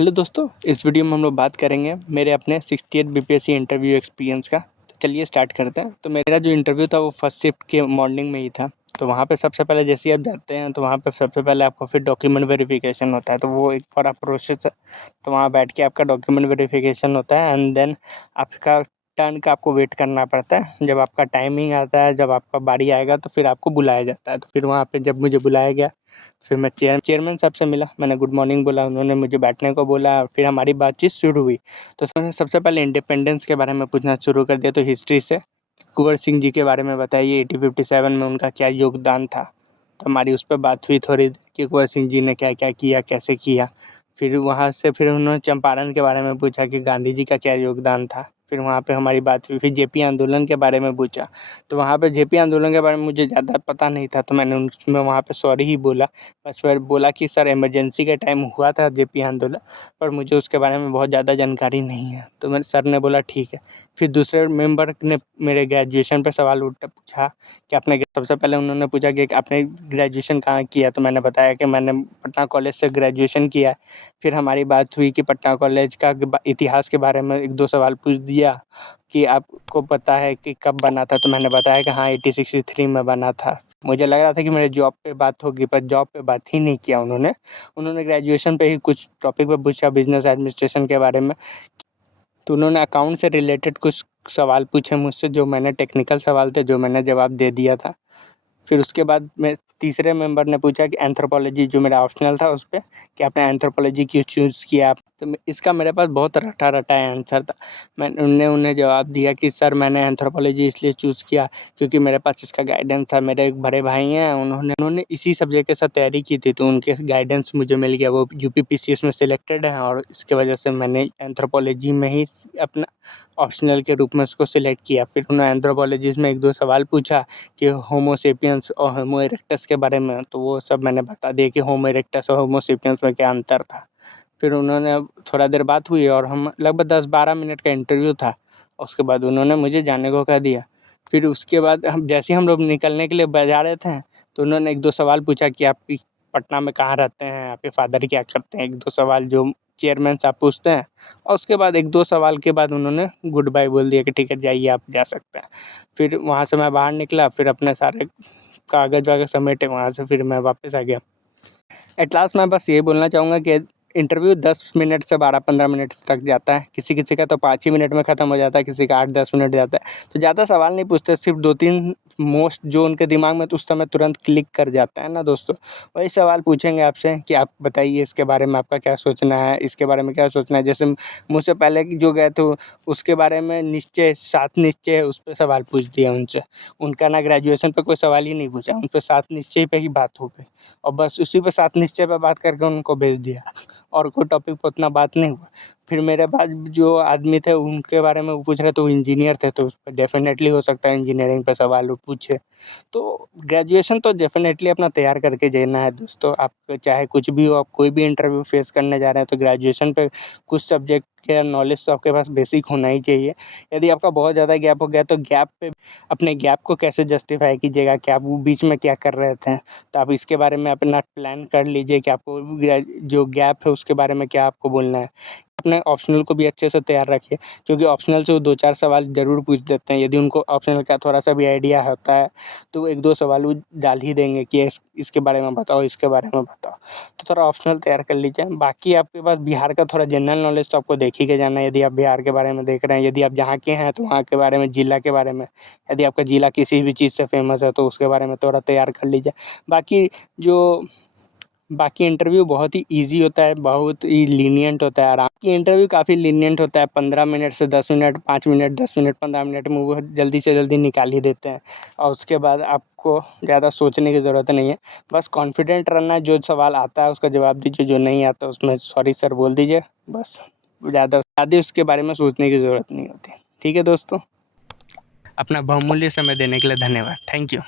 Hello दोस्तों, इस video में हम लोग बात करेंगे मेरे अपने 68 बीपीएससी इंटरव्यू एक्सपीरियंस का। तो चलिए स्टार्ट करते हैं। तो मेरा जो इंटरव्यू था वो फर्स्ट शिफ्ट के मॉर्निंग में ही था। तो वहाँ पे सबसे पहले जैसे ही आप जाते हैं तो वहाँ पे सबसे पहले आपको फिर डॉक्यूमेंट वेरिफिकेशन होता है। तो वो एक बड़ा प्रोसेस है। तो वहाँ बैठ के आपका डॉक्यूमेंट वेरिफिकेशन होता है एंड देन आपका टर्न का आपको वेट करना पड़ता है। जब आपका टाइमिंग आता है, जब आपका बारी आएगा तो फिर आपको बुलाया जाता है। तो फिर वहाँ पे जब मुझे बुलाया गया फिर मैं चेयरमैन साहब से मिला। मैंने गुड मॉर्निंग बोला, उन्होंने मुझे बैठने को बोला। फिर हमारी बातचीत शुरू हुई। तो उसमें सबसे पहले इंडिपेंडेंस के बारे में पूछना शुरू कर दिया। तो हिस्ट्री से कुंवर सिंह जी के बारे में बताइए, 1857 में उनका क्या योगदान था। तो हमारी उस पर बात हुई थोड़ी कि कुंवर सिंह जी ने क्या क्या किया, कैसे किया। फिर वहाँ से फिर उन्होंने चंपारण के बारे में पूछा कि गांधी जी का क्या योगदान था। फिर वहाँ पे हमारी बात हुई। फिर जेपी आंदोलन के बारे में पूछा। तो वहाँ पे जेपी आंदोलन के बारे में मुझे ज़्यादा पता नहीं था, तो मैंने उसमें वहाँ पे सॉरी ही बोला। बस फिर बोला कि सर इमरजेंसी के टाइम हुआ था जेपी आंदोलन, पर मुझे उसके बारे में बहुत ज़्यादा जानकारी नहीं है। तो मेरे सर ने बोला ठीक है। फिर दूसरे मेंबर ने मेरे ग्रेजुएशन पे सवाल उल्टा पूछा कि आपने सबसे पहले उन्होंने पूछा कि आपने ग्रेजुएशन कहाँ किया। तो मैंने बताया कि मैंने पटना कॉलेज से ग्रेजुएशन किया है। फिर हमारी बात हुई कि पटना कॉलेज का इतिहास के बारे में एक दो सवाल पूछ दिया कि आपको पता है कि कब बना था। तो मैंने बताया कि हाँ 1863 में बना था। मुझे लग रहा था कि मेरे जॉब पे बात होगी, पर जॉब पे बात ही नहीं किया उन्होंने ग्रेजुएशन पे ही कुछ टॉपिक पे पूछा बिजनेस एडमिनिस्ट्रेशन के बारे में। तो उन्होंने अकाउंट से रिलेटेड कुछ सवाल पूछे मुझसे, जो मैंने टेक्निकल सवाल थे, जो मैंने जवाब दे दिया था। फिर उसके बाद मैं तीसरे मेंबर ने पूछा कि एंथ्रोपोलॉजी, जो मेरा ऑप्शनल था उस पे, कि आपने एंथ्रोपोलॉजी क्यों चूज़ किया। तो इसका मेरे पास बहुत रटा-रटाया आंसर था। मैंने उन्हें जवाब दिया कि सर मैंने एंथ्रोपोलॉजी इसलिए चूज़ किया क्योंकि मेरे पास इसका गाइडेंस था। मेरे एक बड़े भाई हैं, उन्होंने इसी सब्जेक्ट के साथ तैयारी की थी, तो उनके गाइडेंस मुझे मिल गया। वो यूपीपीसीएस में सिलेक्टेड हैं और इसकी वजह से मैंने एंथ्रोपोलॉजी में ही अपना ऑप्शनल के रूप में उसको सिलेक्ट किया। फिर उन्होंने एंथ्रोपोलॉजी में एक दो सवाल पूछा कि होमो सेपियंस और होमो इरेक्टस के बारे में। तो वो सब मैंने बता दिया कि होमो इरेक्टस और होमो सेपियंस में क्या अंतर था। फिर उन्होंने थोड़ा देर बात हुई और हम लगभग 10-12 मिनट का इंटरव्यू था। उसके बाद उन्होंने मुझे जाने को कह दिया। फिर उसके बाद जैसे ही हम लोग निकलने के लिए जा रहे थे, तो उन्होंने एक दो सवाल पूछा कि आप पटना में कहाँ रहते हैं, आपके फादर क्या करते हैं, एक दो सवाल जो चेयरमैन साहब पूछते हैं। और उसके बाद एक दो सवाल के बाद उन्होंने गुड बाय बोल दिया कि ठीक है जाइए, आप जा सकते हैं। फिर वहाँ से मैं बाहर निकला, फिर अपने सारे कागज़ वागज़ समेटे, वहाँ से फिर मैं वापस आ गया। एट लास्ट मैं बस यही बोलना चाहूँगा कि इंटरव्यू 10 मिनट से 12-15 मिनट तक जाता है। किसी-किसी का तो 5 ही मिनट में ख़त्म हो जाता है, किसी का 8-10 मिनट जाता है। तो ज़्यादा सवाल नहीं पूछते, सिर्फ 2-3 मोस्ट जो उनके दिमाग में तो उस समय तुरंत क्लिक कर जाता है ना दोस्तों, वही सवाल पूछेंगे आपसे कि आप बताइए इसके बारे में आपका क्या सोचना है, इसके बारे में क्या सोचना है। जैसे मुझसे पहले जो गए थे उसके बारे में निश्चय 7 निश्चय है, उस पे सवाल पूछ दिया उनसे। उनका ना ग्रेजुएशन पे कोई सवाल ही नहीं पूछा, उन पे 7 निश्चय पे ही बात हो गई और बस उसी पे 7 निश्चय पे बात करके उनको भेज दिया और कोई टॉपिक पे उतना बात नहीं हुआ। फिर मेरे बाद जो आदमी थे उनके बारे में वो पूछ रहे, तो वो इंजीनियर थे, तो उस पे डेफ़िनेटली हो सकता है इंजीनियरिंग पे सवाल वो पूछे। तो ग्रेजुएशन तो डेफ़िनेटली अपना तैयार करके देना है दोस्तों। आप चाहे कुछ भी हो, आप कोई भी इंटरव्यू फेस करने जा रहे हैं तो ग्रेजुएशन पे कुछ सब्जेक्ट का नॉलेज तो आपके पास बेसिक होना ही चाहिए। यदि आपका बहुत ज़्यादा गैप हो गया तो गैप पे अपने गैप को कैसे जस्टिफ़ाई कीजिएगा कि आप वो बीच में क्या कर रहे थे। तो आप इसके बारे में अपना प्लान कर लीजिए कि आपको जो गैप है उसके बारे में क्या आपको बोलना है। अपने ऑप्शनल को भी अच्छे से तैयार रखिए, क्योंकि ऑप्शनल से वो 2-4 सवाल ज़रूर पूछ देते हैं। यदि उनको ऑप्शनल का थोड़ा-सा भी आइडिया होता है, तो 1-2 सवाल वो डाल ही देंगे कि इसके बारे में बताओ, इसके बारे में बताओ। तो थोड़ा ऑप्शनल तैयार कर लीजिए। बाकी आपके पास बिहार का थोड़ा जनरल नॉलेज तो आपको देख ही के जाना है, यदि आप बिहार के बारे में देख रहे हैं। यदि आप जहाँ के हैं तो वहाँ के बारे में, जिला के बारे में। यदि आपका जिला किसी भी चीज़ से फ़ेमस है तो उसके बारे में थोड़ा तैयार कर लीजिए। बाकी जो बाकी इंटरव्यू बहुत ही ईज़ी होता है, बहुत ही लीनिएंट होता है। की इंटरव्यू काफ़ी लीनिएंट होता है, 15 मिनट से 10 मिनट, 5 मिनट, 10 मिनट, 15 मिनट में वो जल्दी से जल्दी निकाल ही देते हैं और उसके बाद आपको ज़्यादा सोचने की ज़रूरत नहीं है। बस कॉन्फिडेंट रहना है, जो सवाल आता है उसका जवाब दीजिए, जो नहीं आता उसमें सॉरी सर बोल दीजिए, बस। ज़्यादा उसके बारे में सोचने की ज़रूरत नहीं होती। ठीक है दोस्तों? अपना बहुमूल्य समय देने के लिए धन्यवाद। Thank you.